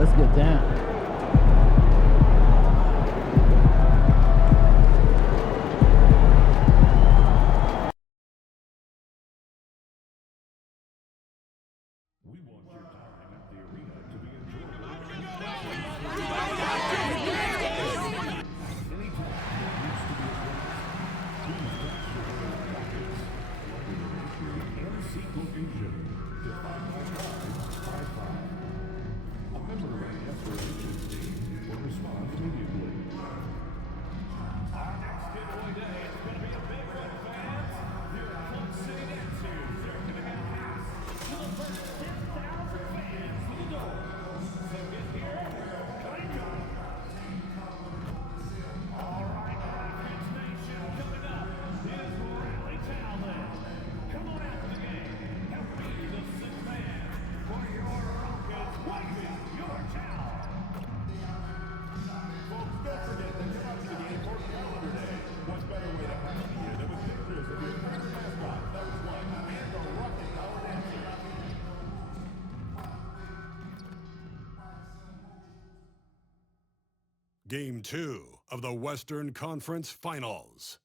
Let's get down. We want your time at the arena to be enjoyable. Anytime there needs to be a break, please transfer to the Rockets. London and seat location to 59555. A member of the answer agency will respond immediately. Our next giveaway day is going to be a big one, fans. Here comes City Dancers. They're giving out pass to the first 10,000 fans to the door. So get here, crank up. All right, Rockets Nation, coming up is Rally Talent. Come on out to the game. Help me, the sixth man, for your Rockets waving your towel. Folks, don't forget to come out to the game for Calendar Day. What better way to have a year than with pictures of your favorite mascot, that was one, and the Rocket Power Dancer. Game 2 of the Western Conference Finals.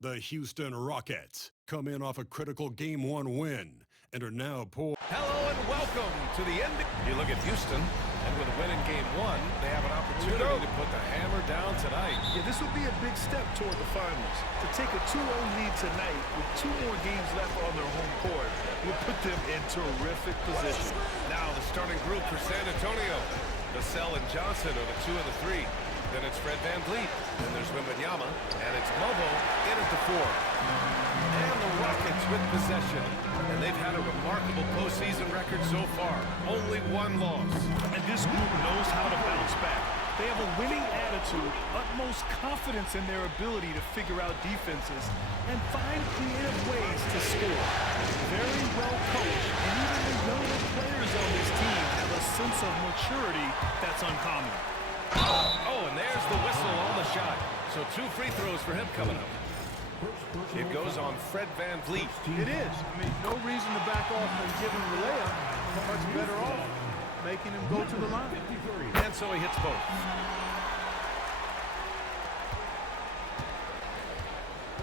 The Houston Rockets come in off a critical Game 1 win and are now poised. Hello and welcome to the end. You look at Houston, and with a win in Game 1, they have an opportunity to put the hammer down tonight. Yeah, this would be a big step toward the finals. To take a 2-0 lead tonight with 2 more games left on their home court would put them in terrific position. Now the starting group for San Antonio. Vassell and Johnson are the 2 of the 3. Then it's Fred VanVleet. Then there's Wembanyama. And it's Mobo in at the 4. And the Rockets with possession. And they've had a remarkable postseason record so far. Only 1 loss. And this group knows how to bounce back. They have a winning attitude, utmost confidence in their ability to figure out defenses, and find creative ways to score. Very well coached, and even the younger players on this team have a sense of maturity that's uncommon. Oh, and there's the whistle on the shot. So 2 free throws for him coming up. It goes on Fred VanVleet. It is. I mean, no reason to back off and give him the layup. Much better off making him go to the line. And so he hits both.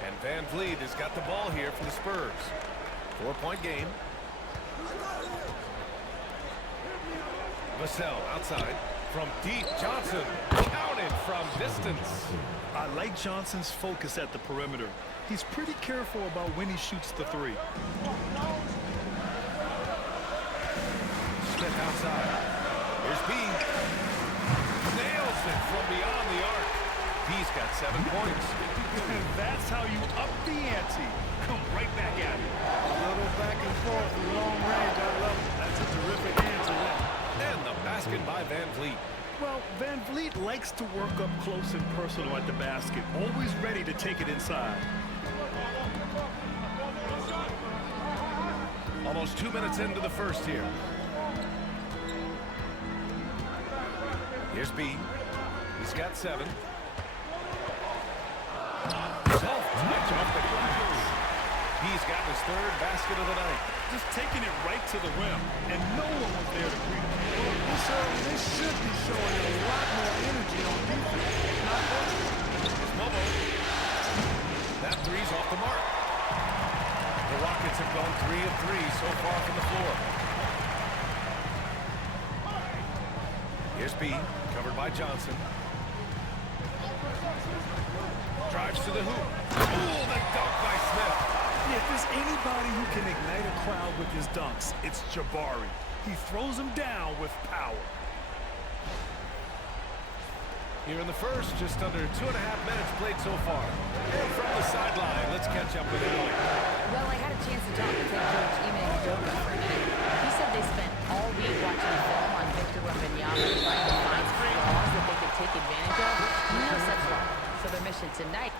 And VanVleet has got the ball here for the Spurs. 4-point game. Vassell outside. From deep, Johnson counted from distance. I like Johnson's focus at the perimeter. He's pretty careful about when he shoots the 3. Smith outside. Here's B. Nails it from beyond the arc. He's got 7 points. And that's how you up the ante. Come right back at it. A little back and forth from long range. I love it. That's a terrific answer there. And the basket by VanVleet. Well, VanVleet likes to work up close and personal at the basket, always ready to take it inside. Almost 2 minutes into the first here. Here's B. He's got 7. Self-touch off the glass. He's got his 3rd basket of the night. Just taking it right to the rim, and no one was there to greet him. This should be showing a lot more energy on defense. Not Here's Mobo. That 3's off the mark. The Rockets have gone 3 of 3 so far from the floor. Here's B, covered by Johnson. Drives to the hoop. Ooh, the dunk by Smith. Yeah, if there's anybody who can ignite a crowd with his dunks, it's Jabari. He throws them down with power. Here in the first, just under 2.5 minutes played so far. And from the sideline, let's catch up with Allie. Well, I had a chance to talk with head coach Ime Udoka for a minute. He said they spent all week watching film on Victor Wembanyama, trying to find flaws that they could take advantage of. No such luck. So their mission tonight.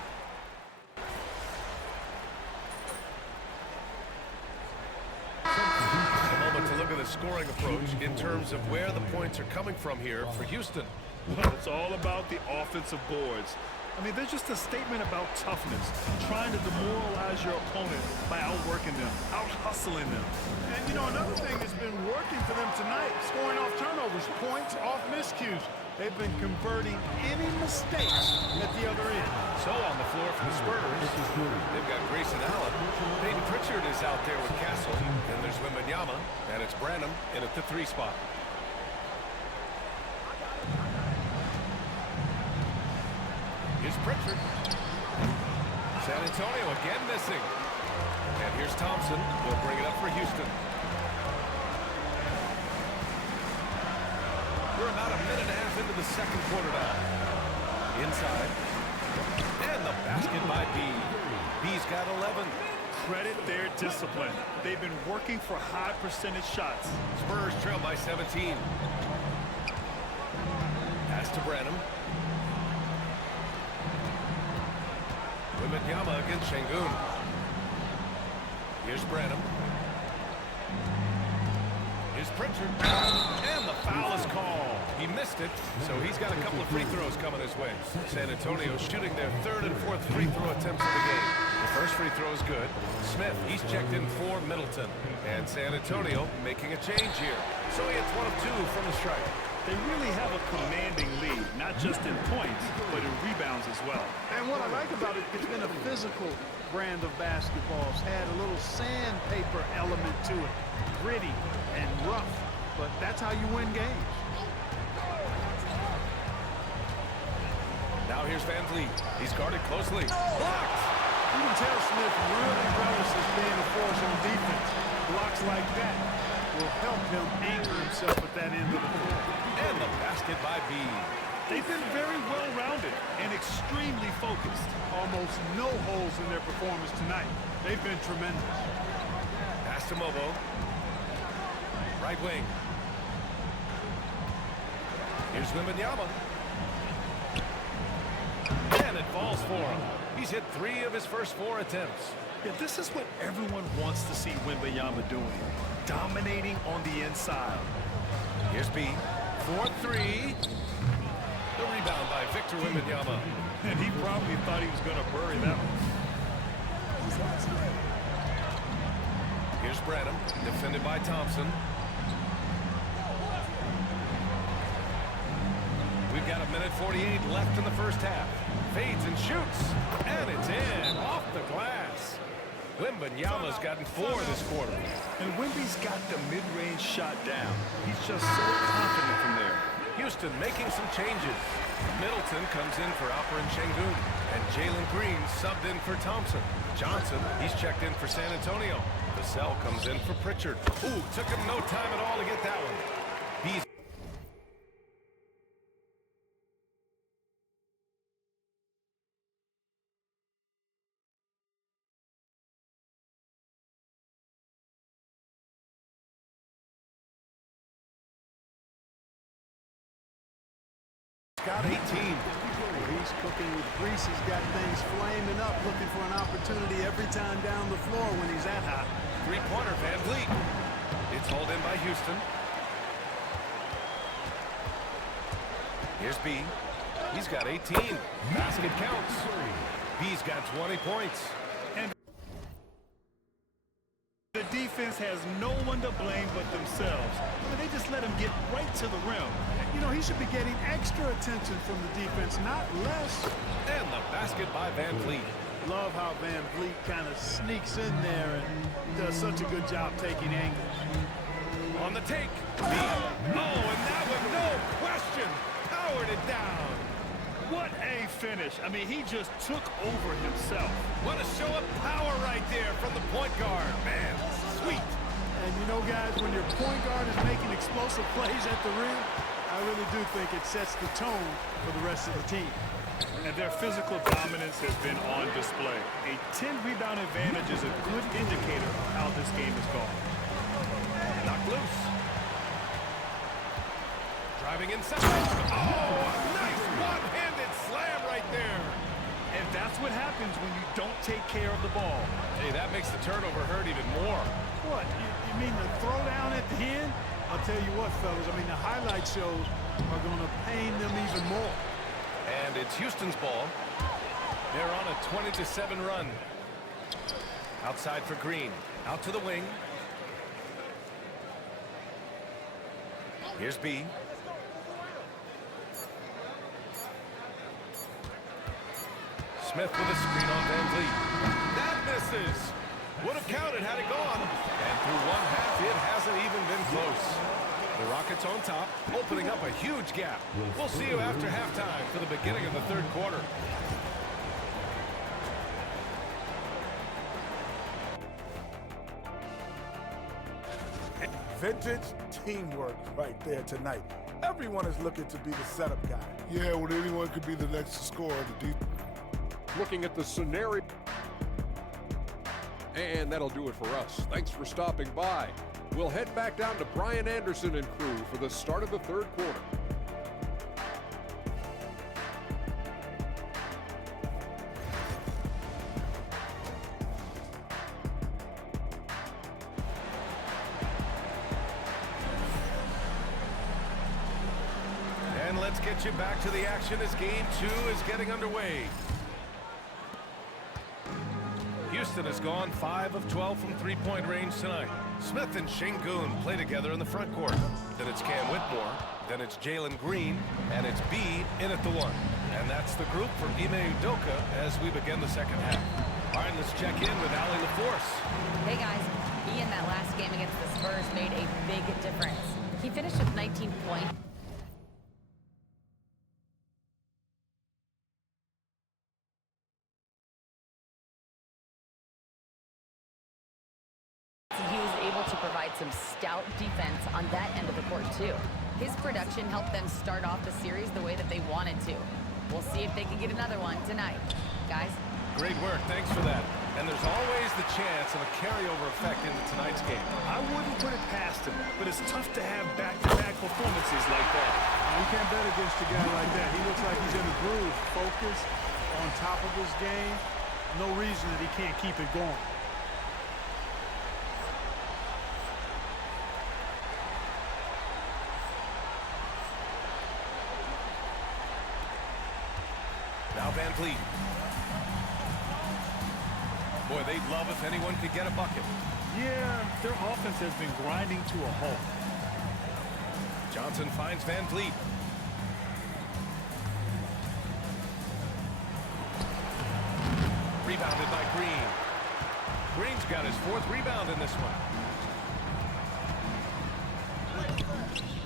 A moment to look at the scoring approach in terms of where the points are coming from here for Houston. Well, it's all about the offensive boards. I mean, they're just a statement about toughness, trying to demoralize neutralize your opponent by outworking them, out-hustling them. And, you know, another thing that's been working for them tonight, scoring off turnovers, points off miscues. They've been converting any mistakes at the other end. So on the floor for the Spurs, they've got Grayson Allen. Peyton Pritchard is out there with Castle. Then there's Wembanyama, and it's Branham in at the 3 spot. Here's Pritchard. San Antonio again missing. And here's Thompson. He'll bring it up for Houston. We're about a minute and a half into the second quarter now. Inside. And the basket by B. B's got 11. Credit their discipline. They've been working for high percentage shots. Spurs trail by 17. Pass to Branham. Wembanyama against Şengün. Here's Branham. Here's Pritchard. And the foul is called. He missed it, so he's got a couple of free throws coming his way. San Antonio shooting their 3rd and 4th free throw attempts of the game. The first free throw is good. Smith, he's checked in for Middleton. And San Antonio making a change here. So he hits 1 of 2 from the strike. They really have a commanding lead, not just in points, but in rebounds as well. And what I like about it, it's been a physical brand of basketball. It's had a little sandpaper element to it. Gritty and rough, but that's how you win games. Now here's Van Vliet. He's guarded closely. Blocked! You can tell Smith really relishes being a force on defense. Blocks like that will help him anchor himself at that end of the floor. And the basket by B. They've been very well-rounded and extremely focused. Almost no holes in their performance tonight. They've been tremendous. Pass to Mobo. Right wing. Here's Wembanyama. And it falls for him. He's hit 3 of his first 4 attempts. Yeah, this is what everyone wants to see Wembanyama doing. Dominating on the inside. Here's B. 4-3. The rebound by Victor Wembanyama. And he probably thought he was going to bury that one. Here's Branham, defended by Thompson. We've got 1:48 left in the first half. Fades and shoots. And it's in. Off the glass. Wembanyama's gotten 4 this quarter. And Wemby's got the mid-range shot down. He's just so confident from there. Houston making some changes. Middleton comes in for Alperen Şengün. And Jalen Green subbed in for Thompson. Johnson, he's checked in for San Antonio. Vassell comes in for Pritchard. Ooh, took him no time at all to get that one. He's got 18. He's cooking with grease. He's got things flaming up, looking for an opportunity every time down the floor when he's that hot. 3-pointer, Van Vliet. It's hauled in by Houston. Here's B. He's got 18. Basket counts. B's got 20 points. And the defense has no one to blame but themselves. They just let him get right to the rim. You know, he should be getting extra attention from the defense, not less. And the basket by Van Vliet. Love how Van Vliet kind of sneaks in there and does such a good job taking angles. On the take. B. Oh, and that one, no question, powered it down. What a finish. I mean, he just took over himself. What a show of power right there from the point guard. Man, sweet. And you know, guys, when your point guard is making explosive plays at the rim, I really do think it sets the tone for the rest of the team. And their physical dominance has been on display. A 10-rebound advantage is a good indicator of how this game is going. Knocked loose. Driving inside. Oh, a nice one-handed slam right there. And that's what happens when you don't take care of the ball. Hey, that makes the turnover hurt even more. What, you mean the throwdown at the end? I'll tell you what, fellas, I mean, the highlight shows are going to pain them even more. And it's Houston's ball. They're on a 20-7 run. Outside for Green. Out to the wing. Here's B. Smith with a screen on Van Vliet. That misses. Would have counted had it gone. And through one half, it hasn't even been close. The Rockets on top, opening up a huge gap. We'll see you after halftime for the beginning of the third quarter. Vintage teamwork right there tonight. Everyone is looking to be the setup guy. Yeah, well, anyone could be the next to score. Looking at the scenario. And that'll do it for us. Thanks for stopping by. We'll head back down to Brian Anderson and crew for the start of the third quarter. And let's get you back to the action as game 2 is getting underway. Houston has gone 5 of 12 from three-point range tonight. Smith and Şengün play together in the front court. Then it's Cam Whitmore. Then it's Jalen Green. And it's B in at the 1. And that's the group for Ime Udoka as we begin the second half. All right, let's check in with Ali LaForce. Hey guys, he in that last game against the Spurs made a big difference. He finished with 19 points. He was able to provide some stout defense on that end of the court too. His production helped them start off the series the way that they wanted to. We'll see if they can get another one tonight. Guys? Great work. Thanks for that. And there's always the chance of a carryover effect into tonight's game. I wouldn't put it past him, but it's tough to have back-to-back performances like that. You can't bet against a guy like that. He looks like he's in the groove, focused, on top of his game. No reason that he can't keep it going. Now Van Vliet. Boy, they'd love if anyone could get a bucket. Yeah, their offense has been grinding to a halt. Johnson finds Van Vliet. Rebounded by Green. Green's got his 4th rebound in this one.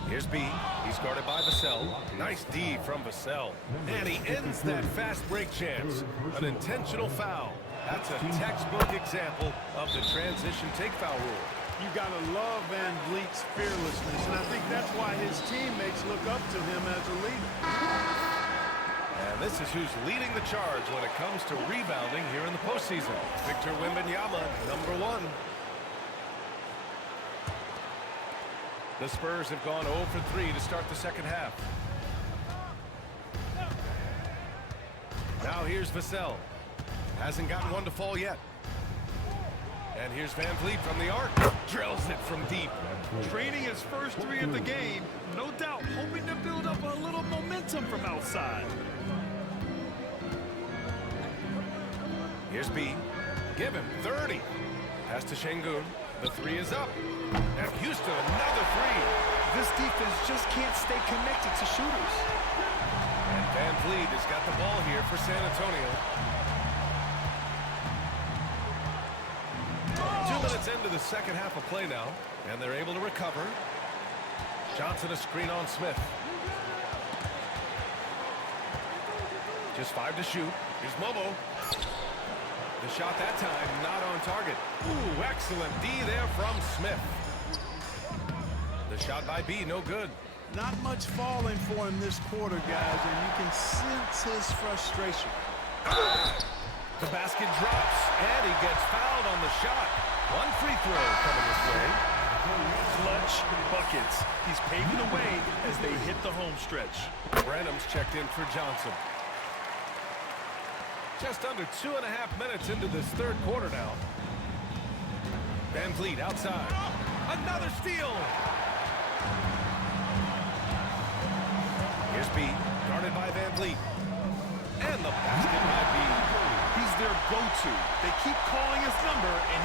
Here's B. He's guarded by Vassell. Nice D from Vassell. And he ends that fast break chance. An intentional foul. That's a textbook example of the transition take foul rule. You got to love Van Vliet's fearlessness, and I think that's why his teammates look up to him as a leader. And this is who's leading the charge when it comes to rebounding here in the postseason. Victor Wembanyama, number 1. The Spurs have gone 0 for 3 to start the second half. Now here's Vassell. Hasn't gotten one to fall yet. And here's Van Vliet from the arc. Drills it from deep. Training his first 3 of the game. No doubt hoping to build up a little momentum from outside. Here's B. Give him 30. Pass to Şengün. The 3 is up. And Houston, another 3. This defense just can't stay connected to shooters. And Van Vliet has got the ball here for San Antonio. 2 minutes into the second half of play now, and they're able to recover. Johnson a screen on Smith. Just 5 to shoot. Here's Mobo. The shot that time not on target. Ooh, excellent D there from Smith. The shot by B, no good. Not much falling for him this quarter, guys, and you can sense his frustration. The basket drops, and he gets fouled on the shot. 1 free throw coming his way. Clutch buckets. He's paving the way as they hit the home stretch. Branham's checked in for Johnson. Just under 2.5 minutes into this third quarter now. Van Vliet outside. Another steal. Here's B, guarded by Van Vliet. And the basket by B. He's their go-to. They keep calling his number, and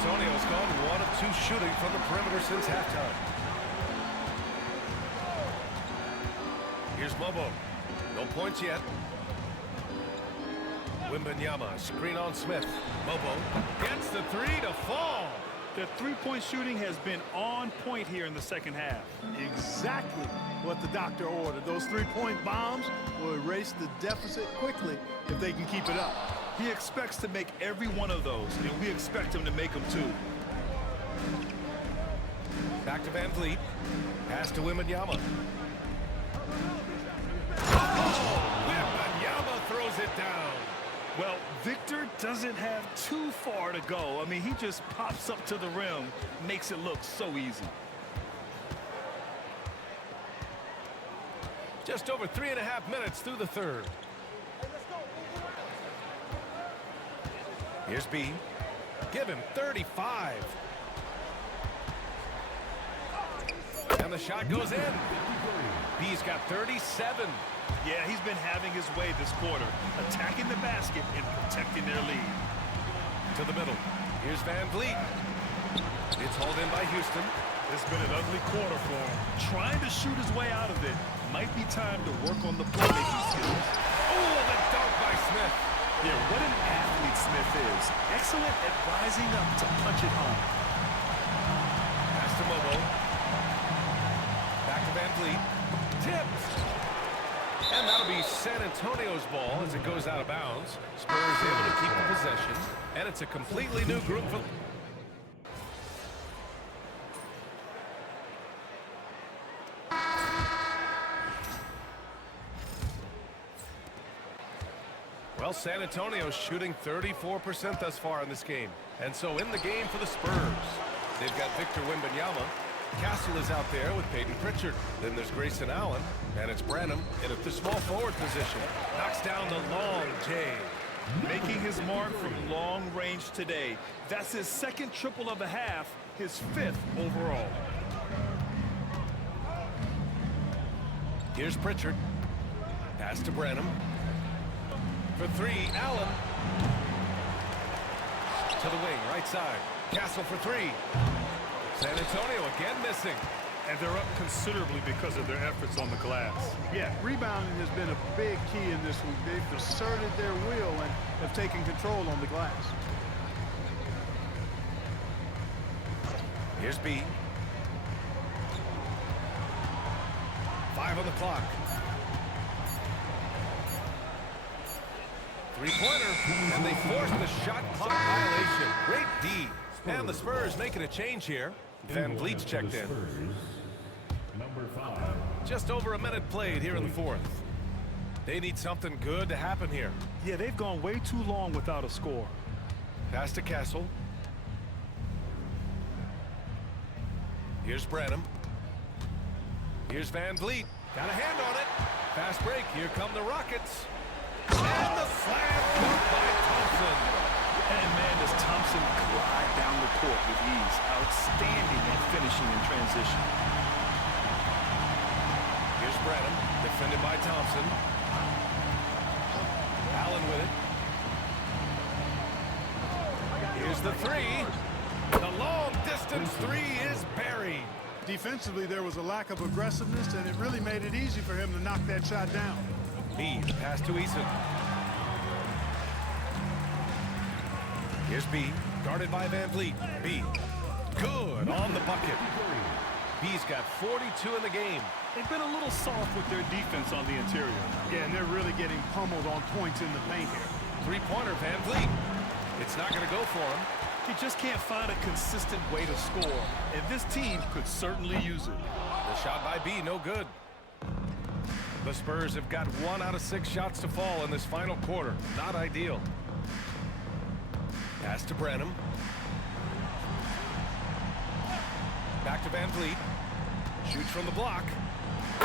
Antonio's gone 1 of 2 shooting from the perimeter since halftime. Here's Mobo. No points yet. Wembanyama, screen on Smith. Mobo gets the 3 to fall. The three-point shooting has been on point here in the second half. Exactly what the doctor ordered. Those three-point bombs will erase the deficit quickly if they can keep it up. He expects to make every one of those, and we expect him to make them too. Back to Van Vliet. Pass to Wembanyama. Oh, Wembanyama throws it down. Well, Victor doesn't have too far to go. I mean, he just pops up to the rim, makes it look so easy. Just over 3.5 minutes through the third. Here's B. Give him 35. And the shot goes in. B's got 37. Yeah, he's been having his way this quarter, attacking the basket and protecting their lead. To the middle. Here's Van Vliet. It's hauled in by Houston. It's been an ugly quarter for him. Trying to shoot his way out of it. Might be time to work on the playmaking skills. Oh, the dunk by Smith. Yeah, what an athlete Smith is. Excellent at rising up to punch it home. Pass to Mobo. Back to Van Vliet. Tipped. And that'll be San Antonio's ball as it goes out of bounds. Spurs able to keep the possession. And it's a completely new group for... Well, San Antonio's shooting 34% thus far in this game. And so in the game for the Spurs, they've got Victor Wembanyama. Castle is out there with Peyton Pritchard. Then there's Grayson Allen, and it's Branham in the small forward position. Knocks down the long J. Making his mark from long range today. That's his second triple of the half, his 5th overall. Here's Pritchard. Pass to Branham. For 3, Allen. To the wing, right side. Castle for 3. San Antonio again missing. And they're up considerably because of their efforts on the glass. Yeah, rebounding has been a big key in this week. They've asserted their will and have taken control on the glass. Here's B. 5 on the clock. Three-pointer, and they force the shot clock violation. Great D. And the Spurs making a change here. Van Vliet's checked in. Number 5. Just over a minute played here in the fourth. They need something good to happen here. Yeah, they've gone way too long without a score. Pass to Castle. Here's Branham. Here's Van Vliet. Got a hand on it. Fast break. Here come the Rockets. And the slam by Thompson. And man, does Thompson glide down the court with ease. Outstanding at finishing in transition. Here's Branham, defended by Thompson. Allen with it. Here's the 3. The long distance 3 is buried. Defensively, there was a lack of aggressiveness, and it really made it easy for him to knock that shot down. B, the pass to Eason. Here's B, guarded by Van Vliet. B, good on the bucket. B's got 42 in the game. They've been a little soft with their defense on the interior. Yeah, and they're really getting pummeled on points in the paint here. Three-pointer, Van Vliet. It's not going to go for him. He just can't find a consistent way to score, and this team could certainly use it. The shot by B, no good. The Spurs have got 1 out of 6 shots to fall in this final quarter. Not ideal. Pass to Branham. Back to Van Vliet. Shoots from the block.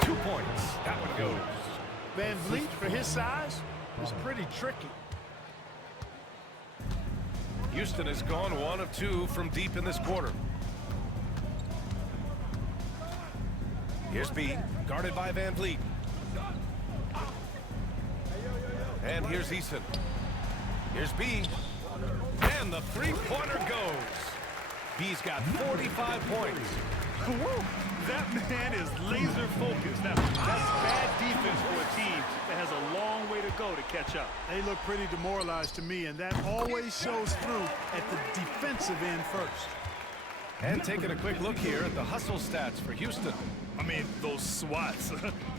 2 points. That one goes. Van Vliet, for his size, is pretty tricky. Houston has gone 1 of 2 from deep in this quarter. Here's B, guarded by Van Vliet. And here's Eason. Here's B. And the three-pointer goes. B's got 45 points. Woo! That man is laser focused. Now, that's bad defense for a team that has a long way to go to catch up. They look pretty demoralized to me, and that always shows through at the defensive end first. And taking a quick look here at the hustle stats for Houston. I mean, those swats,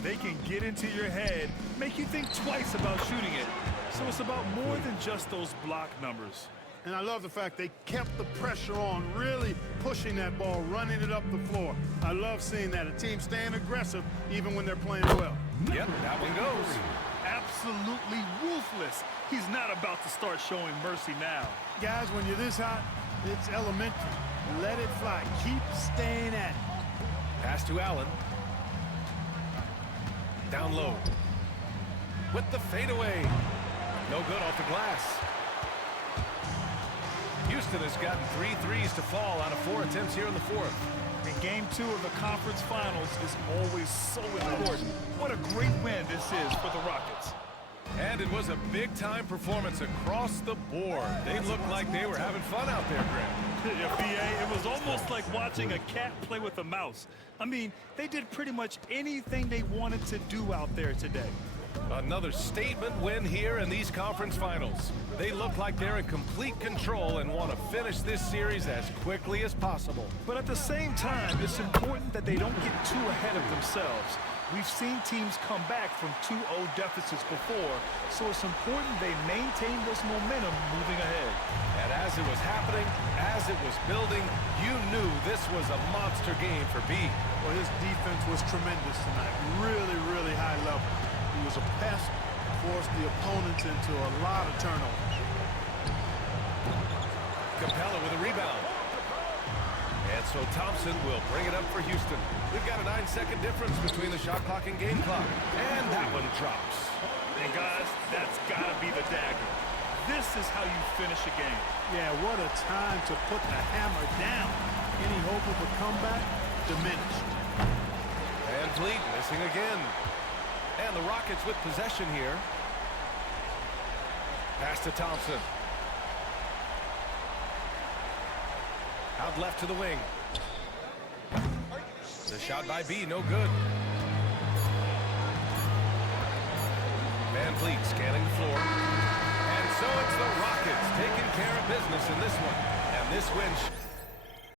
they can get into your head, make you think twice about shooting it. So it's about more than just those block numbers. And I love the fact they kept the pressure on, really pushing that ball, running it up the floor. I love seeing that, a team staying aggressive even when they're playing well. Yep, that one goes. Absolutely ruthless. He's not about to start showing mercy now. Guys, when you're this hot, it's elementary. Let it fly. Keep staying at it. Pass to Allen. Down low. With the fadeaway. No good off the glass. Houston has gotten 3 threes to fall out of 4 attempts here in the fourth. And game 2 of the conference finals is always so important. What a great win this is for the Rockets. And it was a big-time performance across the board. They looked like they were having fun out there, Grant. Yeah, BA, it was almost like watching a cat play with a mouse. I mean, they did pretty much anything they wanted to do out there today. Another statement win here in these conference finals. They look like they're in complete control and want to finish this series as quickly as possible. But at the same time, it's important that they don't get too ahead of themselves. We've seen teams come back from 2-0 deficits before, so it's important they maintain this momentum moving ahead. And as it was happening, as it was building, you knew this was a monster game for B. Well, his defense was tremendous tonight. Really, really high level. He was a pest, forced the opponents into a lot of turnovers. Capella with a rebound. And so Thompson will bring it up for Houston. We've got a 9-second difference between the shot clock and game clock. And that one drops. And guys, that's got to be the dagger. This is how you finish a game. Yeah, what a time to put the hammer down. Any hope of a comeback? Diminished. Van Vliet missing again. And the Rockets with possession here. Pass to Thompson. Out left to the wing. The shot by B, no good. Van Vliet scanning the floor. And so it's the Rockets taking care of business in this one. And this win